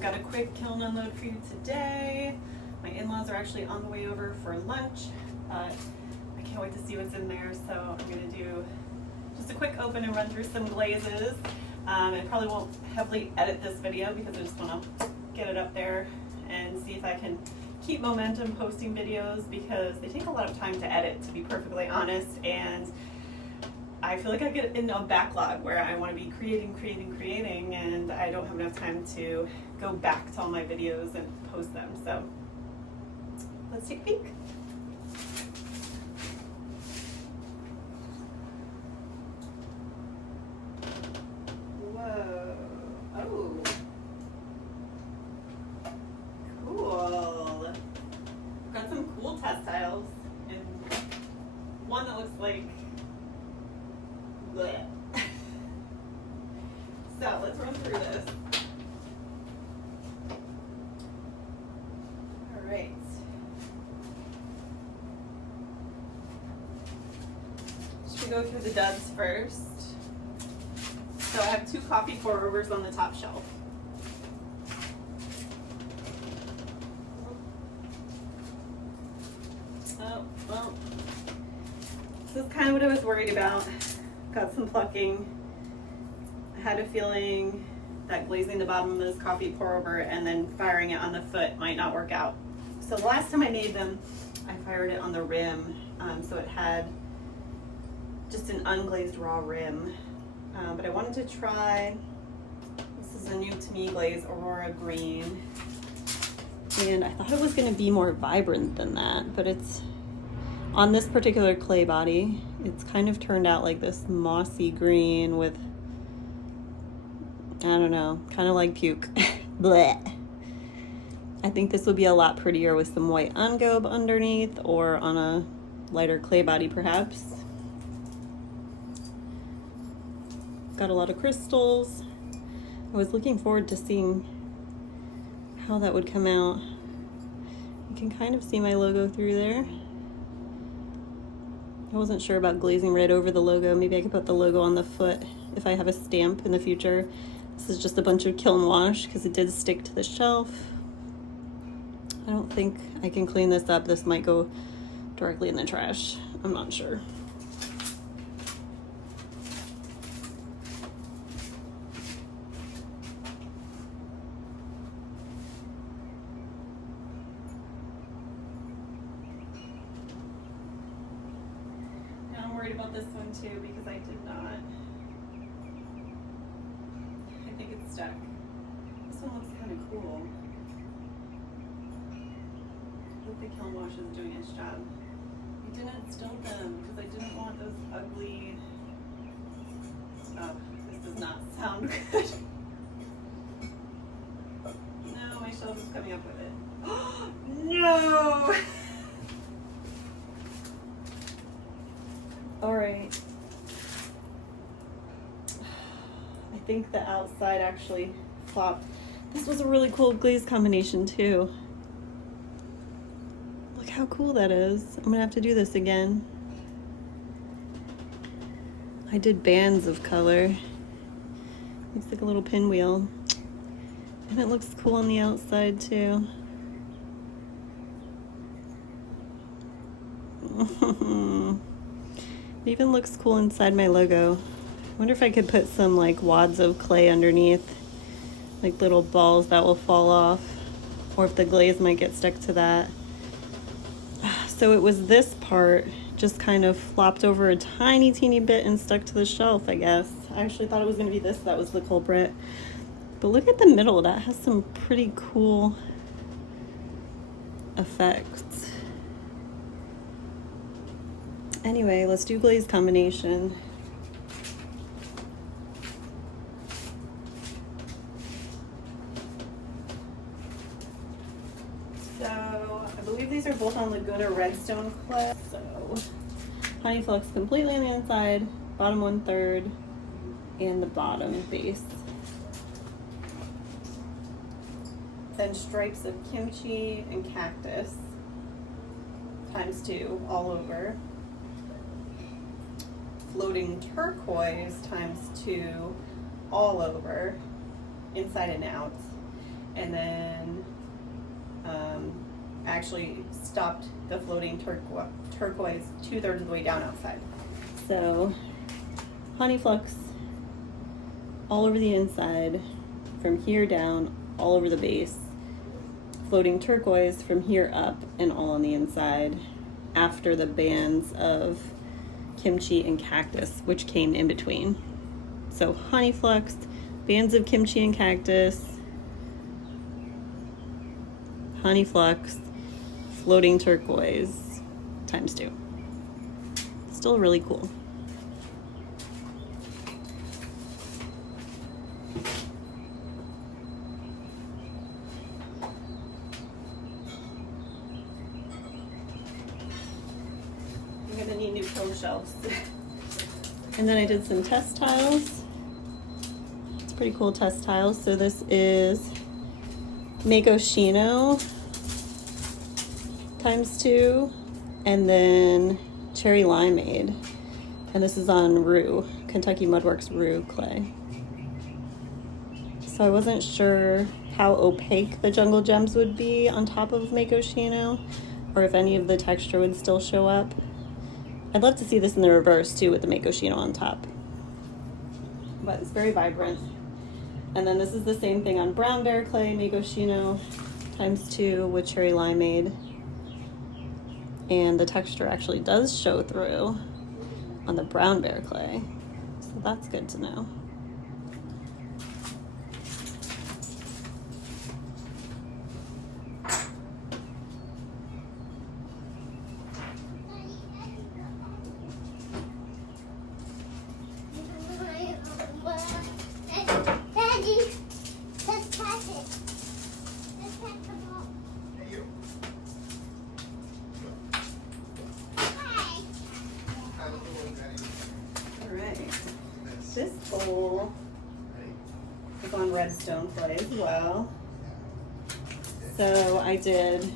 got a quick kiln unload for you today. My in-laws are actually on the way over for lunch, but I can't wait to see what's in there. So I'm gonna do just a quick open and run through some glazes. I probably won't heavily edit this video because I just wanna get it up there and see if I can keep momentum posting videos, because they take a lot of time to edit, to be perfectly honest, and I feel like I get in a backlog where I want to be creating, and I don't have enough time to go back to all my videos and post them. So let's take a peek. Whoa. Oh. Cool. Got some cool test tiles, and one that looks like bleh. So let's run through this. All right. Should we go through the dubs first? So I have 2 coffee pour overs on the top shelf. Oh, well, this is kind of what I was worried about. Got some plucking. I had a feeling that glazing the bottom of this coffee pour over and then firing it on the foot might not work out. So the last time I made them, I fired it on the rim, so it had just an unglazed raw rim. But I wanted to try, this is a new to me glaze, Aurora Green. And I thought it was gonna be more vibrant than that, but it's, on this particular clay body, it's kind of turned out like this mossy green with, I don't know, kind of like puke. Blech. I think this would be a lot prettier with some white ungobe underneath, or on a lighter clay body perhaps. Got a lot of crystals. I was looking forward to seeing how that would come out. You can kind of see my logo through there. I wasn't sure about glazing right over the logo. Maybe I could put the logo on the foot if I have a stamp in the future. This is just a bunch of kiln wash because it did stick to the shelf. I don't think I can clean this up. This might go directly in the trash. I'm not sure. About this one too, because I did not, I think it's stuck. This one looks kind of cool. I hope the kiln wash is doing its job. I didn't still them because I didn't want those ugly, oh, this does not sound good. No, my shelf is coming up with it. No! All right, I think the outside actually flopped. This was a really cool glaze combination too. Look how cool that is. I'm gonna have to do this again. I did bands of color. Looks like a little pinwheel. And it looks cool on the outside too. It even looks cool inside my logo. I wonder if I could put some like wads of clay underneath, like little balls that will fall off, or if the glaze might get stuck to that. So it was this part just kind of flopped over a tiny teeny bit and stuck to the shelf, I guess. I actually thought it was gonna be this that was the culprit. But look at the middle, that has some pretty cool effects. Anyway, let's do glaze combination. So I believe these are both on Laguna Redstone clay. So Honey Flux completely on the inside, bottom 1/3, and the bottom base. Then stripes of kimchi and cactus ×2 all over. Floating turquoise ×2 all over, inside and out. And then actually stopped the floating turquoise 2/3 of the way down outside. So honey flux all over the inside, from here down, all over the base. Floating turquoise from here up and all on the inside, after the bands of kimchi and cactus, which came in between. So honey flux, bands of kimchi and cactus, honey flux, floating turquoise times 2. Still really cool. I'm gonna need new cone shelves. And then I did some test tiles. It's pretty cool test tiles. So this is Makoshino times 2, and then cherry limeade. And this is on Rue, Kentucky Mudworks Rue clay. So I wasn't sure how opaque the Jungle Gems would be on top of Makoshino, or if any of the texture would still show up. I'd love to see this in the reverse too, with the Makoshino on top. But it's very vibrant. And then this is the same thing on brown bear clay, Makoshino times 2 with cherry limeade. And the texture actually does show through on the brown bear clay. So that's good to know. This bowl is on redstone clay as well. So I did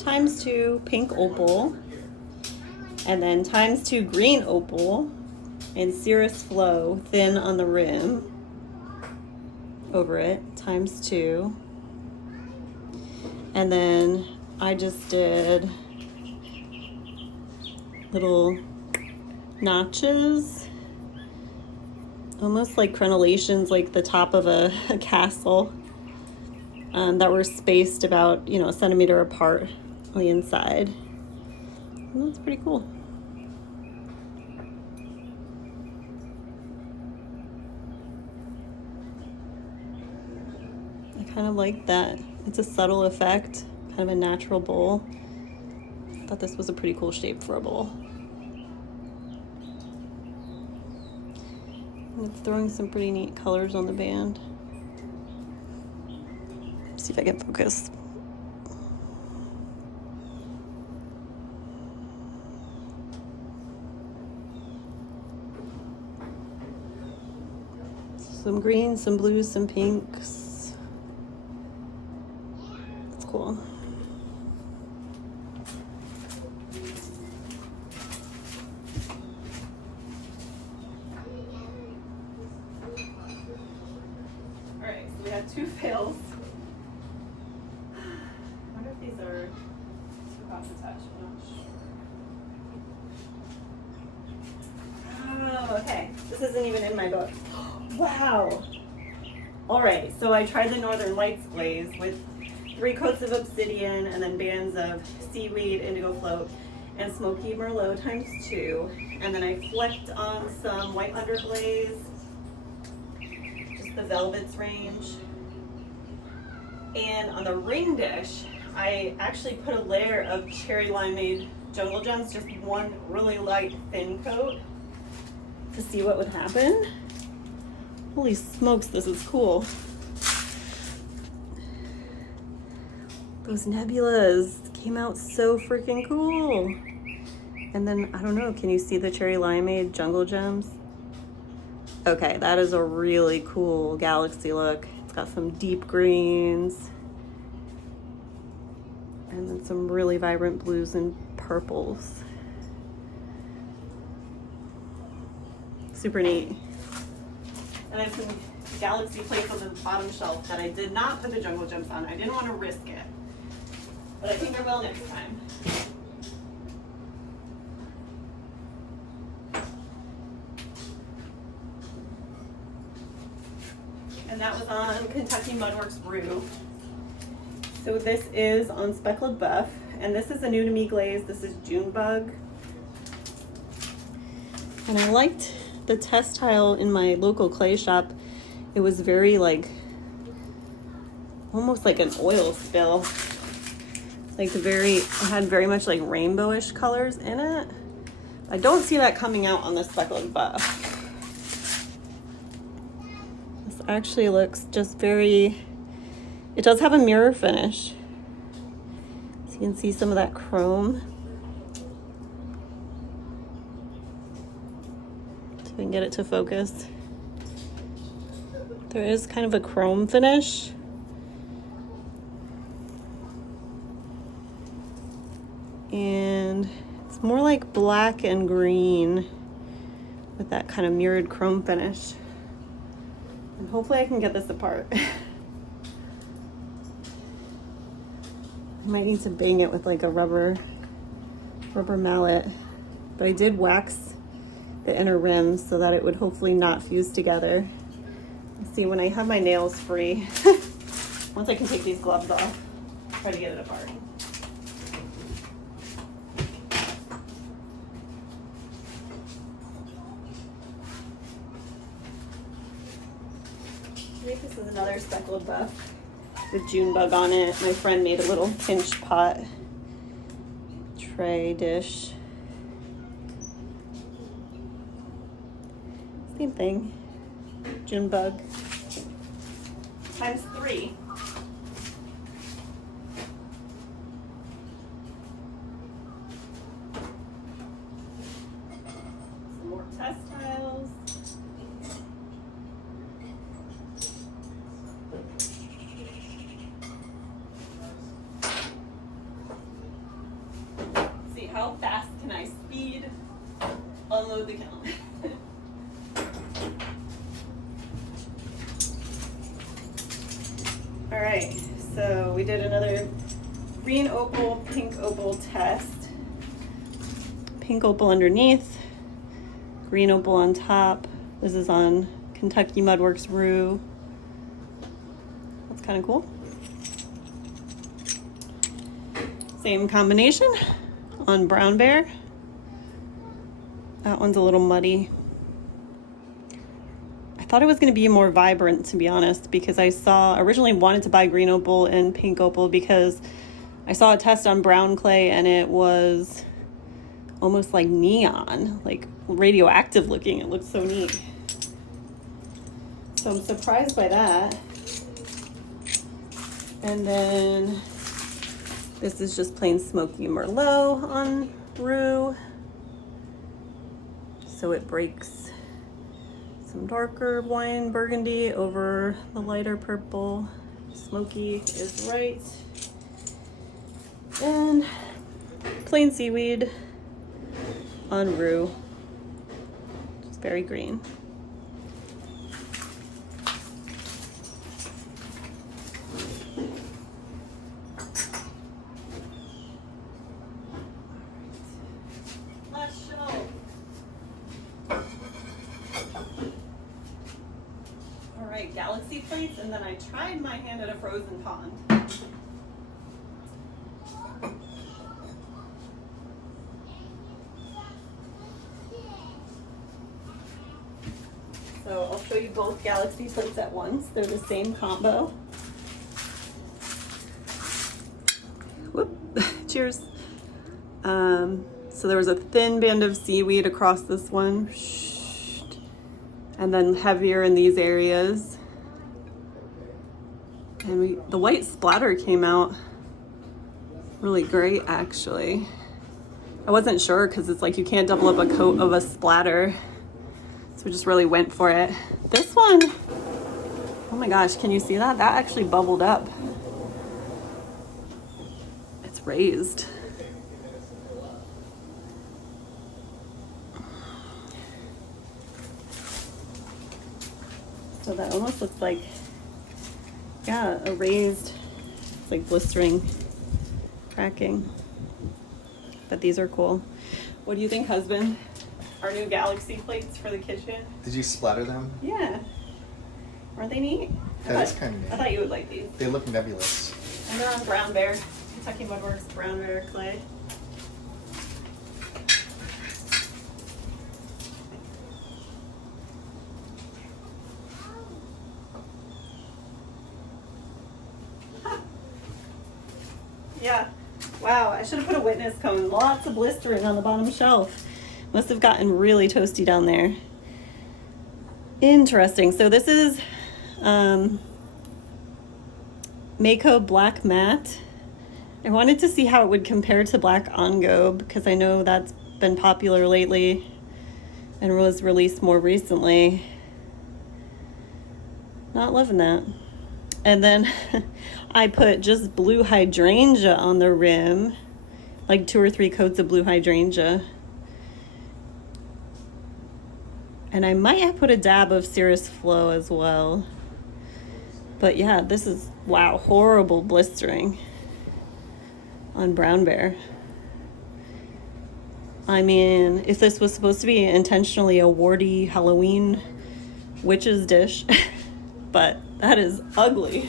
times 2 pink opal, and then times 2 green opal, and Cirrus Flow thin on the rim over it, times 2. And then I just did little notches, almost like crenellations, like the top of a castle, that were spaced about, a centimeter apart on the inside. And that's pretty cool. I kind of like that. It's a subtle effect, kind of a natural bowl. I thought this was a pretty cool shape for a bowl. It's throwing some pretty neat colors on the band. See if I can focus. Some greens, some blues, some pinks. That's cool. We had 2 fails. I wonder if these are too hot to touch. I'm not sure. Oh, okay. This isn't even in my book. Wow. All right, so I tried the Northern Lights glaze with 3 coats of obsidian and then bands of seaweed, indigo float, and smoky merlot times 2. And then I flecked on some white underglaze, the velvets range. And on the ring dish, I actually put a layer of cherry limeade Jungle Gems, just one really light thin coat, to see what would happen. Holy smokes, this is cool. Those nebulas came out so freaking cool. And then, I don't know, can you see the cherry limeade Jungle Gems? Okay, that is a really cool galaxy look. It's got some deep greens and then some really vibrant blues and purples. Super neat. And I have some Galaxy plates on the bottom shelf that I did not put the jungle gems on. I didn't want to risk it, but I think I will next time. And that was on Kentucky Mudworks Brew. So this is on Speckled Buff, and this is a new to me glaze. This is Junebug. And I liked the test tile in my local clay shop. It was very like, almost like an oil spill. Like it had very much like rainbowish colors in it. I don't see that coming out on the Speckled Buff. This actually looks just very, it does have a mirror finish. So you can see some of that chrome. So we can get it to focus. There is kind of a chrome finish. And it's more like black and green with that kind of mirrored chrome finish. And hopefully I can get this apart. I might need to bang it with like a rubber mallet. But I did wax the inner rims so that it would hopefully not fuse together. Let's see, when I have my nails free, once I can take these gloves off, try to get it apart. I think this is another Speckled Buff with Junebug on it. My friend made a little pinch pot tray dish. Same thing. Junebug times 3. Some more test tiles. See, how fast can I speed unload the kiln? All right, so we did another green opal, pink opal test. Pink opal underneath, green opal on top. This is on Kentucky Mudworks Brew. That's kind of cool. Same combination on Brown Bear. That one's a little muddy. I thought it was going to be more vibrant, to be honest, because I originally wanted to buy green opal and pink opal because I saw a test on brown clay and it was almost like neon, like radioactive looking. It looked so neat. So I'm surprised by that. And then this is just plain smoky Merlot on Rue. So it breaks some darker wine burgundy over the lighter purple. Smoky is right. And plain seaweed on Rue. It's very green. Last shelf. Alright, Galaxy plates, and then I tried my hand at a frozen pond. So I'll show you both Galaxy plates at once. They're the same combo. Whoop, cheers. So there was a thin band of seaweed across this one, and then heavier in these areas. And the white splatter came out really great, actually. I wasn't sure because it's like you can't double up a coat of a splatter. So we just really went for it. This one, oh my gosh, can you see that? That actually bubbled up. It's raised. So that almost looks like, yeah, a raised, it's like blistering, cracking. But these are cool. What do you think, husband? Our new Galaxy plates for the kitchen? Did you splatter them? Yeah. Aren't they neat? That is kind of neat. I thought you would like these. They look nebulous. And they're on Brown Bear, Kentucky Mudworks Brown Bear clay. Yeah. Wow, I should have put a witness cone. Lots of blistering on the bottom shelf. Must have gotten really toasty down there. Interesting. So this is Mako Black Matte. I wanted to see how it would compare to Black On Go because I know that's been popular lately and was released more recently. Not loving that. And then I put just blue hydrangea on the rim, like 2 or 3 coats of blue hydrangea. And I might have put a dab of Cirrus Flow as well. But yeah, this is, wow, horrible blistering on Brown Bear. I mean, if this was supposed to be intentionally a warty Halloween witch's dish, but that is ugly.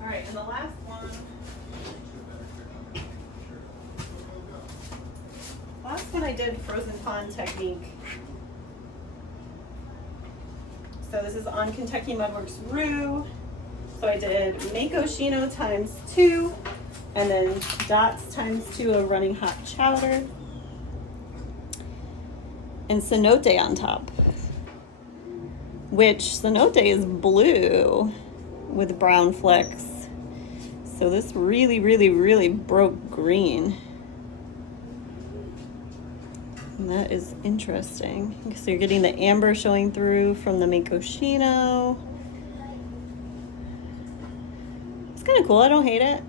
All right, and the last one. Last one I did frozen pond technique. So this is on Kentucky Mudworks Rue. So I did Mako Shino ×2 and then dots ×2 of running hot chowder and cenote on top, which cenote is blue with brown flecks. So this really, really, really broke green. And that is interesting. So you're getting the amber showing through from the Mako Shino. It's kind of cool. I don't hate it.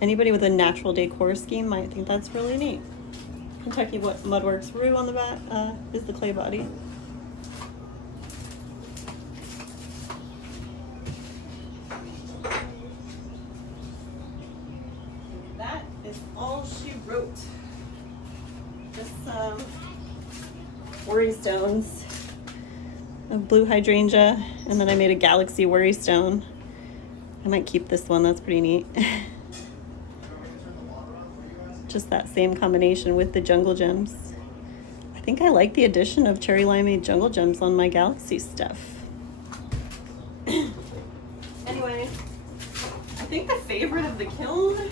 Anybody with a natural decor scheme might think that's really neat. Kentucky Mudworks Rue on the back is the clay body. That is all she wrote. Just some worry stones of blue hydrangea, and then I made a Galaxy worry stone. I might keep this one, that's pretty neat. Just that same combination with the jungle gems. I think I like the addition of cherry limeade jungle gems on my Galaxy stuff. Anyway, I think the favorite of the kiln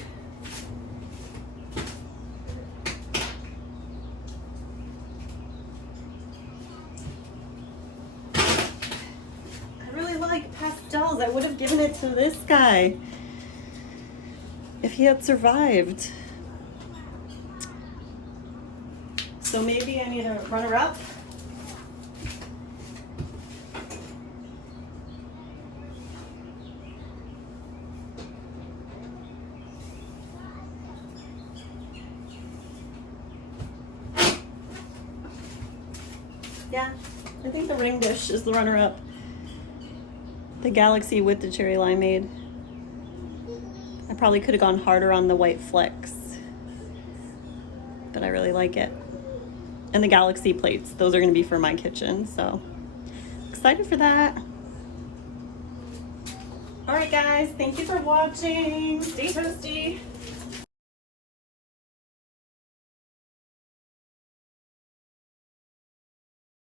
pastels. I would have given it to this guy if he had survived. So maybe I need a runner-up. Yeah, I think the ring dish is the runner-up. The Galaxy with the cherry limeade. I probably could have gone harder on the white flecks, but I really like it. And the Galaxy plates, those are going to be for my kitchen, so excited for that. All right, guys, thank you for watching. Stay toasty.